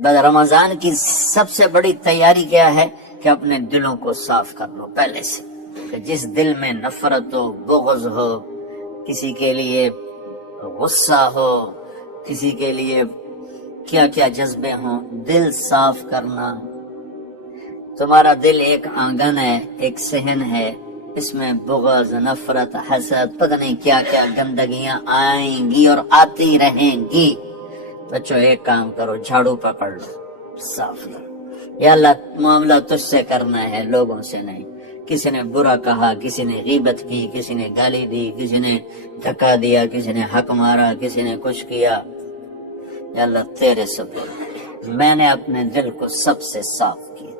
رمضان کی سب سے بڑی تیاری کیا ہے کہ اپنے دلوں کو صاف کر لو پہلے سے، کہ جس دل میں نفرت ہو، بغض ہو، کسی کے لیے غصہ ہو، کسی کے لیے کیا کیا جذبے ہوں، دل صاف کرنا۔ تمہارا دل ایک آنگن ہے، ایک صحن ہے، اس میں بغض، نفرت، حسد، پتہ نہیں کیا کیا گندگیاں آئیں گی اور آتی رہیں گی۔ بچوں ایک کام کرو، جھاڑو پکڑ لو، صاف کرو۔ یا اللہ معاملہ تجھ سے کرنا ہے، لوگوں سے نہیں۔ کسی نے برا کہا، کسی نے غیبت کی، کسی نے گالی دی، کسی نے دھکا دیا، کسی نے حق مارا، کسی نے کچھ کیا، یا اللہ تیرے سپرد میں نے اپنے دل کو سب سے صاف کیا،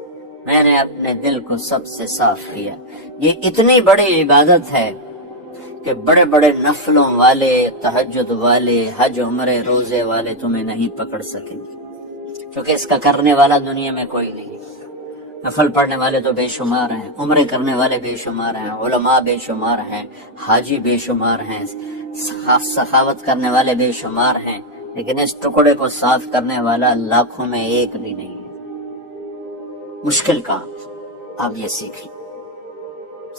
میں نے اپنے دل کو سب سے صاف کیا۔ یہ اتنی بڑی عبادت ہے کہ بڑے بڑے نفلوں والے، تہجد والے، حج عمرے روزے والے تمہیں نہیں پکڑ سکیں گے، کیونکہ اس کا کرنے والا دنیا میں کوئی نہیں۔ نفل پڑھنے والے تو بے شمار ہیں، عمرے کرنے والے بے شمار ہیں، علماء بے شمار ہیں، حاجی بے شمار ہیں، سخاوت کرنے والے بے شمار ہیں، لیکن اس ٹکڑے کو صاف کرنے والا لاکھوں میں ایک بھی نہیں ہے۔ مشکل کام آپ یہ سیکھیں،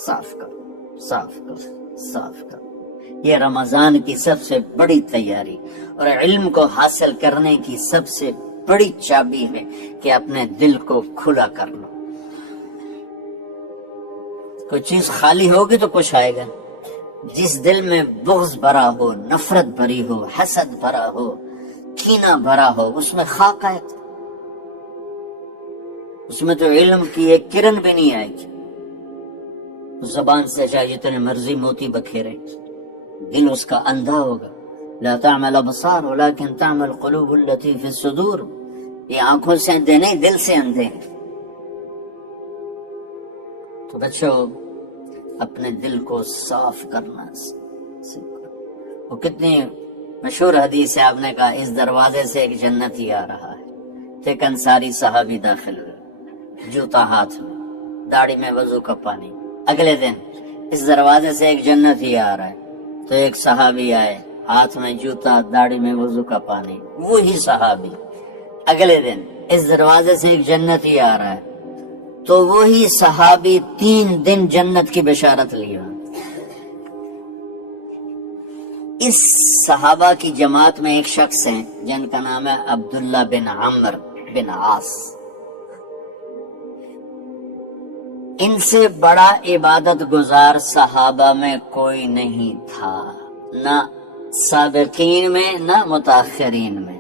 صاف کرو، صاف کرو، صاف کرو۔ یہ رمضان کی سب سے بڑی تیاری اور علم کو حاصل کرنے کی سب سے بڑی چابی ہے کہ اپنے دل کو کھلا کر لو۔ کوئی چیز خالی ہوگی تو کچھ آئے گا۔ جس دل میں بغض بھرا ہو، نفرت بھری ہو، حسد بھرا ہو، کینہ بھرا ہو، اس میں خاک آئے گا، اس میں تو علم کی ایک کرن بھی نہیں آئے گی۔ زبان سے چاہے جتنے مرضی موتی بکھیرے، دل اس کا اندھا ہوگا۔ لا تعمل ابصار ولكن تعمل قلوب التي في الصدور۔ یہ آنکھوں سے اندھے نہیں، دل سے اندھے ہیں۔ تو بچوں اپنے دل کو صاف کرنا سیکھو۔ وہ کتنی مشہور حدیث ہے، آپ نے کہا اس دروازے سے ایک جنتی آ رہا ہے۔ ایک انصاری صحابی داخل ہوئے، جوتا ہاتھ میں، داڑھی میں وضو کا پانی۔ اگلے دن اس دروازے سے ایک جنتی آ رہا ہے، تو ایک صحابی آئے، ہاتھ میں جوتا، داڑھی میں وضو کا پانی، وہی صحابی۔ اگلے دن اس دروازے سے ایک جنتی آ رہا ہے، تو وہی صحابی 3 دن جنت کی بشارت لیا۔ اس صحابہ کی جماعت میں ایک شخص ہیں جن کا نام ہے عبداللہ بن عمرو بن عاص۔ ان سے بڑا عبادت گزار صحابہ میں کوئی نہیں تھا، نہ سابقین میں، نہ متاخرین میں،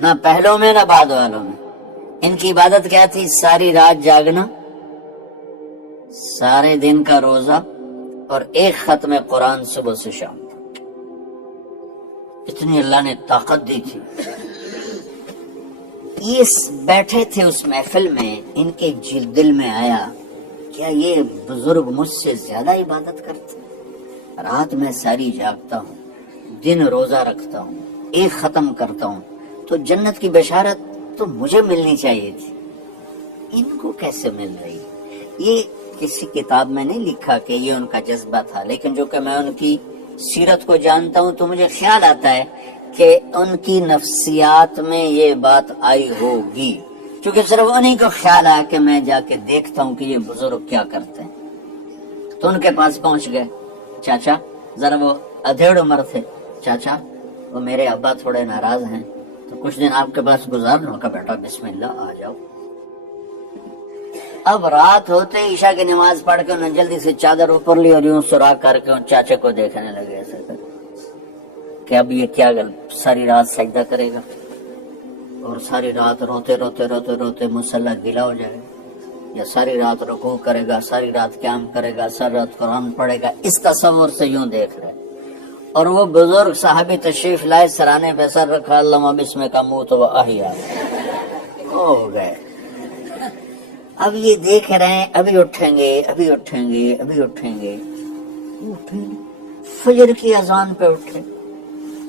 نہ پہلوں میں، نہ بعد والوں میں۔ ان کی عبادت کیا تھی؟ ساری رات جاگنا، سارے دن کا روزہ، اور ایک ختم قرآن صبح سے شام۔ اتنی اللہ نے طاقت دی تھی۔ یہ بیٹھے تھے اس محفل میں، ان کے دل میں آیا کیا یہ بزرگ مجھ سے زیادہ عبادت کرتے ہیں؟ رات میں ساری جاگتا ہوں، دن روزہ رکھتا ہوں، ایک ختم کرتا ہوں، تو جنت کی بشارت تو مجھے ملنی چاہیے تھی، ان کو کیسے مل رہی؟ یہ کسی کتاب میں نہیں لکھا کہ یہ ان کا جذبہ تھا، لیکن جو کہ میں ان کی سیرت کو جانتا ہوں تو مجھے خیال آتا ہے کہ ان کی نفسیات میں یہ بات آئی ہوگی، کیونکہ صرف انہیں کو خیال آیا کہ میں جا کے دیکھتا ہوں کہ یہ بزرگ کیا کرتے ہیں۔ تو ان کے پاس پہنچ گئے، چاچا، ذرا وہ ادھیڑ عمر تھے، چاچا وہ میرے ابا تھوڑے ناراض ہیں، تو کچھ دن آپ کے پاس گزار لوں کا، بیٹا بسم اللہ آ جاؤ۔ اب رات ہوتے عشاء کی نماز پڑھ کے انہوں نے جلدی سے چادر اوپر لی اور یوں سراغ کر کے ان چاچے کو دیکھنے لگے ایسے کر کہ اب یہ کیا ساری رات سجدہ کرے گا اور ساری رات روتے روتے روتے روتے مصلی گلا ہو جائے گا، یا ساری رات رکوع کرے گا، ساری رات قیام کرے گا، ساری رات قرآن پڑھے گا، اس تصور سے یوں دیکھ رہے۔ اور وہ بزرگ صحابی تشریف لائے، سرانے پہ سر رکھا، اللہم بسم کا منہ تو احیا ہو گئے۔ اب یہ دیکھ رہے ہیں ابھی اٹھیں گے، ابھی اٹھیں گے، ابھی اٹھیں گے، فجر کی اذان پہ اٹھے۔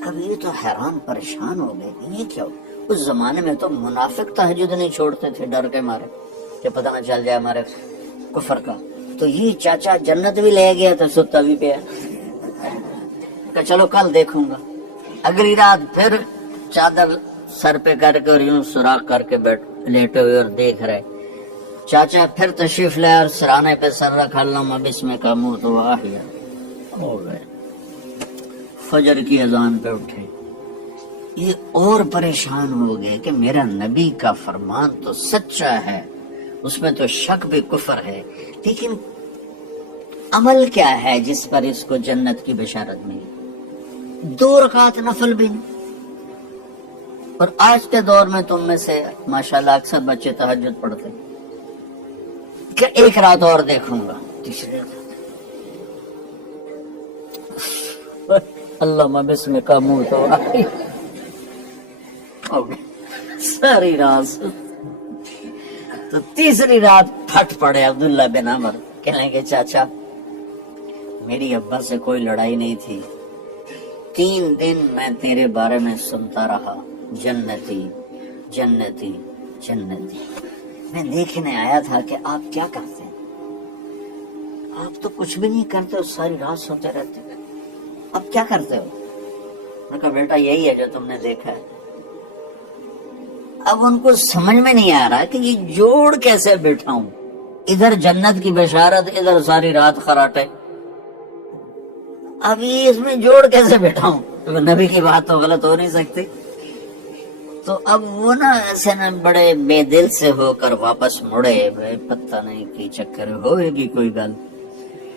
اب یہ تو حیران پریشان ہو گئے کہ یہ کیا ہو؟ اس زمانے میں تو منافق تہجد نہیں چھوڑتے تھے ڈر کے مارے کہ پتہ نہ چل جائے ہمارے کفر کا، تو یہ چاچا جنت بھی لے گیا تو ستا بھی پیا کہ چلو کل دیکھوں گا۔ اگلی رات پھر چادر سر پہ کر کے اور یوں سوراخ کر کے لیٹے ہوئے اور دیکھ رہے. چاچا پھر تشریف لائے اور سرانے پہ سر رکھا, اللہم بسمک اموت و احیا. ہو گئے. فجر کی اذان پہ اٹھے. یہ اور پریشان ہو گئے کہ میرا نبی کا فرمان تو سچا ہے, اس میں تو شک بھی کفر ہے, لیکن عمل کیا ہے جس پر اس کو جنت کی بشارت ملی؟ 2 رکعت نفل بھی نہیں. اور آج کے دور میں تم میں سے ماشاءاللہ اکثر بچے تہجد پڑھتے ہیں کہ 1 رات اور دیکھوں گا, تیسری رات اللہ بسمک اموت و احیا. ساری رات. تو تیسری رات پھٹ پڑے عبداللہ بن عمر, کہنے کے چاچا میری ابا سے کوئی لڑائی نہیں تھی, 3 دن میں تیرے بارے میں سنتا رہا, جنتی جنتی جنتی. میں دیکھنے آیا تھا کہ آپ کیا کرتے ہیں, آپ تو کچھ بھی نہیں کرتے, ساری رات سوتے رہتے, اب کیا کرتے ہو؟ میں کہا بیٹا یہی ہے جو تم نے دیکھا ہے. اب ان کو سمجھ میں نہیں آ رہا کہ یہ جوڑ کیسے بیٹھا ہوں, ادھر جنت کی بشارت, ادھر ساری رات خراٹے. اب یہ اس میں جوڑ کیسے بیٹھا ہوں؟ تو نبی کی بات تو غلط ہو نہیں سکتی. تو اب وہ نا ایسے نا بڑے بے دل سے ہو کر واپس مڑے, پتہ نہیں کی چکر ہوئے گی کوئی گل.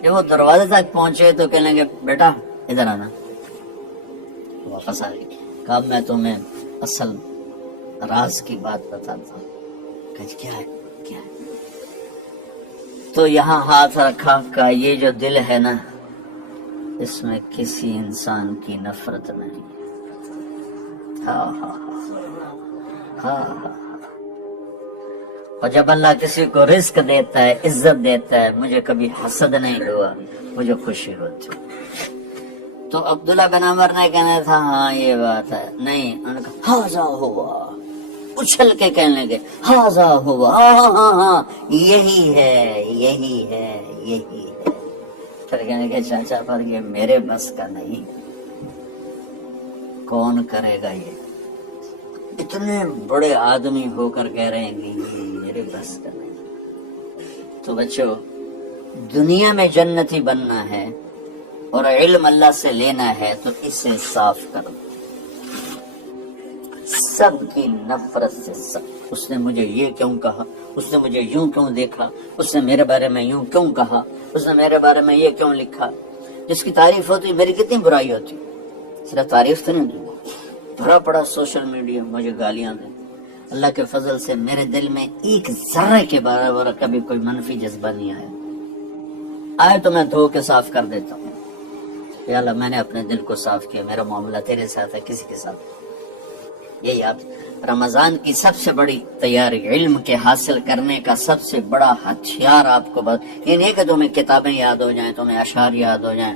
جب وہ دروازے تک پہنچے تو کہنے لگے بیٹا ادھر آنا. واپس آ گئی. کہا میں تمہیں اصل راز کی بات بتاتا ہوں. کہا کیا ہے کیا ہے؟ تو یہاں ہاتھ رکھا, کہ یہ جو دل ہے نا اس میں کسی انسان کی نفرت نہیں. ہاں ہاں ہاں ہاں. اور جب اللہ کسی کو رزق دیتا ہے, عزت دیتا ہے, مجھے کبھی حسد نہیں ہوا, مجھے خوشی ہوتی. تو عبداللہ بن عمر نے کہنا تھا ہاں یہ بات ہے, نہیں, انہوں نے کہا ہاذا ہوا, اچھل کے کہنے لگے ہاذا ہوا, ہاں ہاں ہاں یہی ہے یہی ہے یہی ہے. پھر کہنے کے چاچا پر یہ میرے بس کا نہیں, کون کرے گا یہ؟ اتنے بڑے آدمی ہو کر کہہ رہے ہیں کہ یہ میرے بس کا نہیں. تو بچوں, دنیا میں جنتی بننا ہے اور علم اللہ سے لینا ہے تو اسے صاف کرو. سب کی نفرت سے سب, اس نے مجھے یہ کیوں کہا, اس نے مجھے یوں کیوں دیکھا, اس نے میرے بارے میں یوں کیوں کہا, اس نے میرے بارے میں یہ کیوں لکھا. جس کی تعریف ہوتی میری کتنی برائی ہوتی, صرف تعریف تو نہیں ہوتی, بھرا پڑا سوشل میڈیا مجھے گالیاں دیں. اللہ کے فضل سے میرے دل میں ایک ذرے کے برابر کبھی کوئی منفی جذبہ نہیں آیا. آئے تو میں دھو کے صاف کر دیتا ہوں. یا اللہ میں نے اپنے دل کو صاف کیا, میرا معاملہ تیرے ساتھ ہے, کسی کے ساتھ. یہی آپ رمضان کی سب سے بڑی تیاری, علم کے حاصل کرنے کا سب سے بڑا ہتھیار آپ کو یہ نہیں کہ تمہیں کتابیں یاد ہو جائیں, تمہیں اشعار یاد ہو جائیں.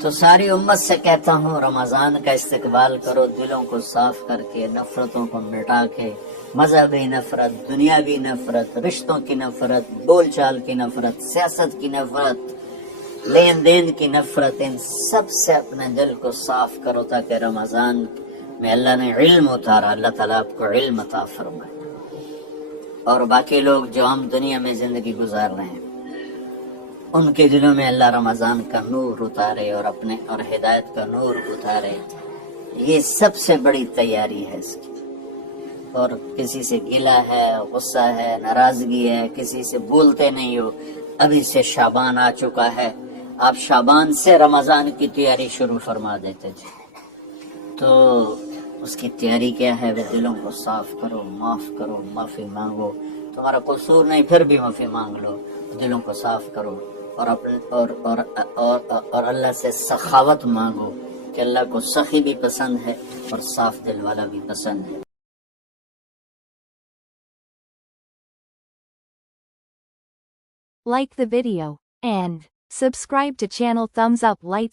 تو ساری امت سے کہتا ہوں رمضان کا استقبال کرو, دلوں کو صاف کر کے, نفرتوں کو مٹا کے, مذہبی نفرت, دنیاوی نفرت, رشتوں کی نفرت, بول چال کی نفرت, سیاست کی نفرت, لین دین کی نفرت, ان سب سے اپنے دل کو صاف کرو تاکہ رمضان میں اللہ نے علم اتارا, اللہ تعالیٰ آپ کو علم عطا فرمائے. اور باقی لوگ جو ہم دنیا میں زندگی گزار رہے ہیں ان کے دلوں میں اللہ رمضان کا نور اتارے اور اپنے اور ہدایت کا نور اتارے. یہ سب سے بڑی تیاری ہے اس کی. اور کسی سے گلہ ہے, غصہ ہے, ناراضگی ہے, کسی سے بولتے نہیں ہو, ابھی سے شعبان آ چکا ہے, آپ شعبان سے رمضان کی تیاری شروع فرما دیتے تھے. تو اس کی تیاری کیا ہے؟ وہ دلوں کو صاف کرو, معاف کرو, معافی مانگو. تمہارا قصور نہیں پھر بھی معافی مانگ لو, دلوں کو صاف کرو. اور اپنے اور اللہ سے سخاوت مانگو کہ اللہ کو سخی بھی پسند ہے اور صاف دل والا بھی پسند ہے. Like the video and subscribe to channel. Thumbs up, lights.